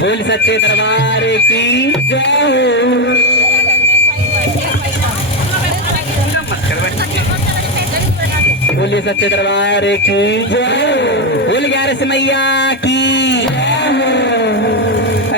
बोल सच्चे दरबार की जय। बोलिए सच्चे दरबार की जय। बोल 11 मैया की जय।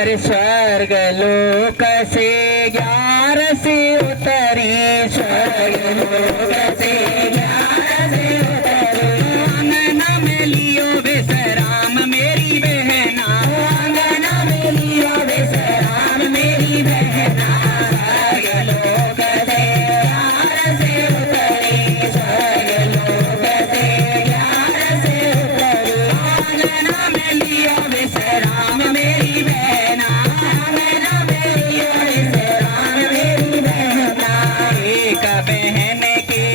अरे स्वर्ग लोक से 11 से उतरी, स्वर्ग लोक से 11 से उतरी। अंगना में लियो विश्राम मेरी बहना, अंगना में लियो विश्राम मेरी बहना। स्वर्ग लोक से 11 से उतरी, स्वर्ग लोक से 11 से उतरी। अंगना में लियो विश्राम मेरी बहना, अंगना में लियो विश्राम मेरी बहना। एक बहन के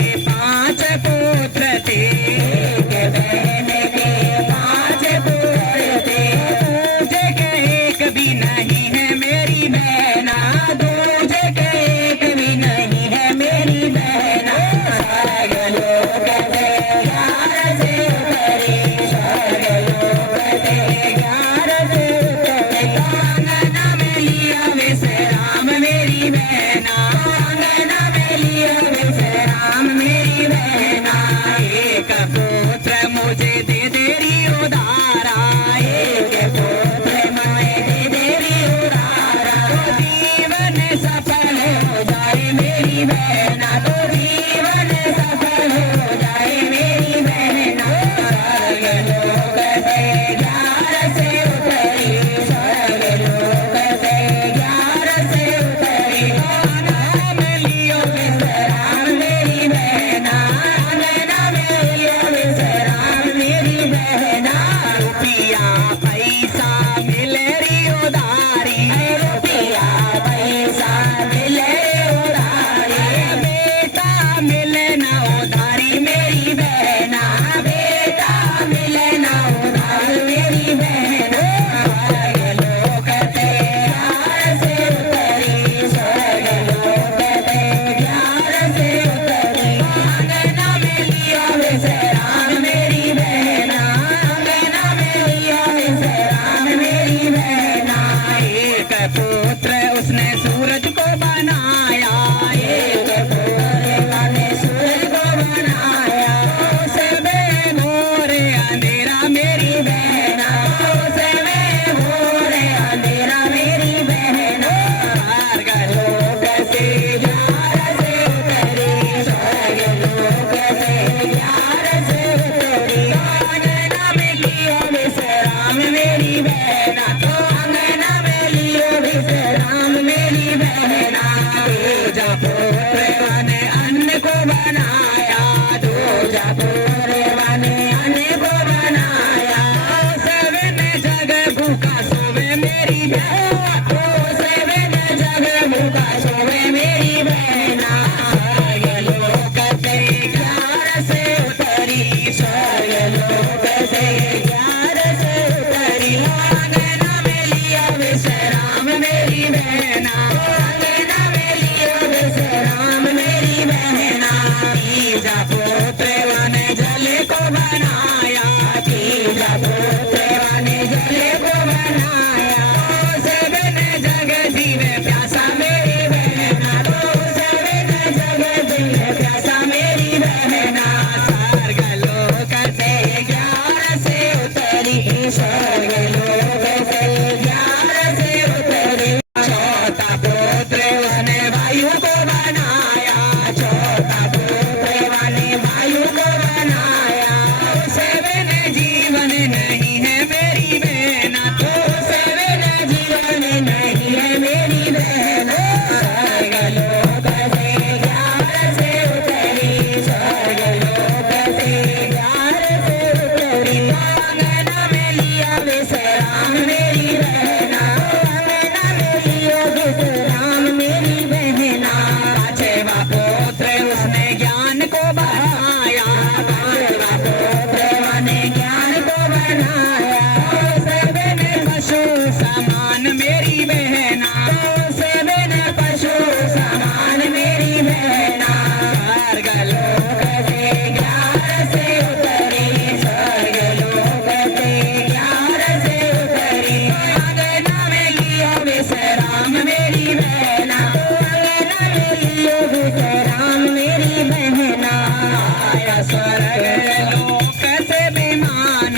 स्वर्ग लोक से विमान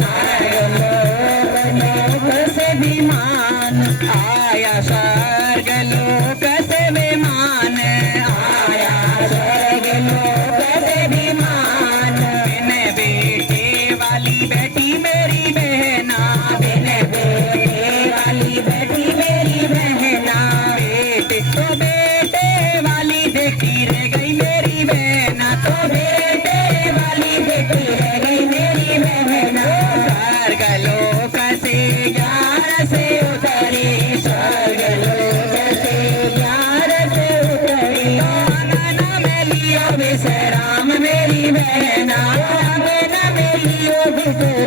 स्वर्ग लोक से विमान आया स्वर्ग लोक से विमान आया स्वर्ग लोक से विमान बिन बेटे वाली बेटी मेरी बहना बिन बेटे वाली बेटी मेरी बहना बेटे तो बेटे वाली बेटी रह गई मेरी बहना तो बेटे वाली बेटी रह गई मेरी बहना स्वर्ग लोक से ज्ञान से उतरी स्वर्ग लोक से ज्ञान से उतरी आंगना में लियो विश्राम मेरी बहना आंगना में लियो विश्राम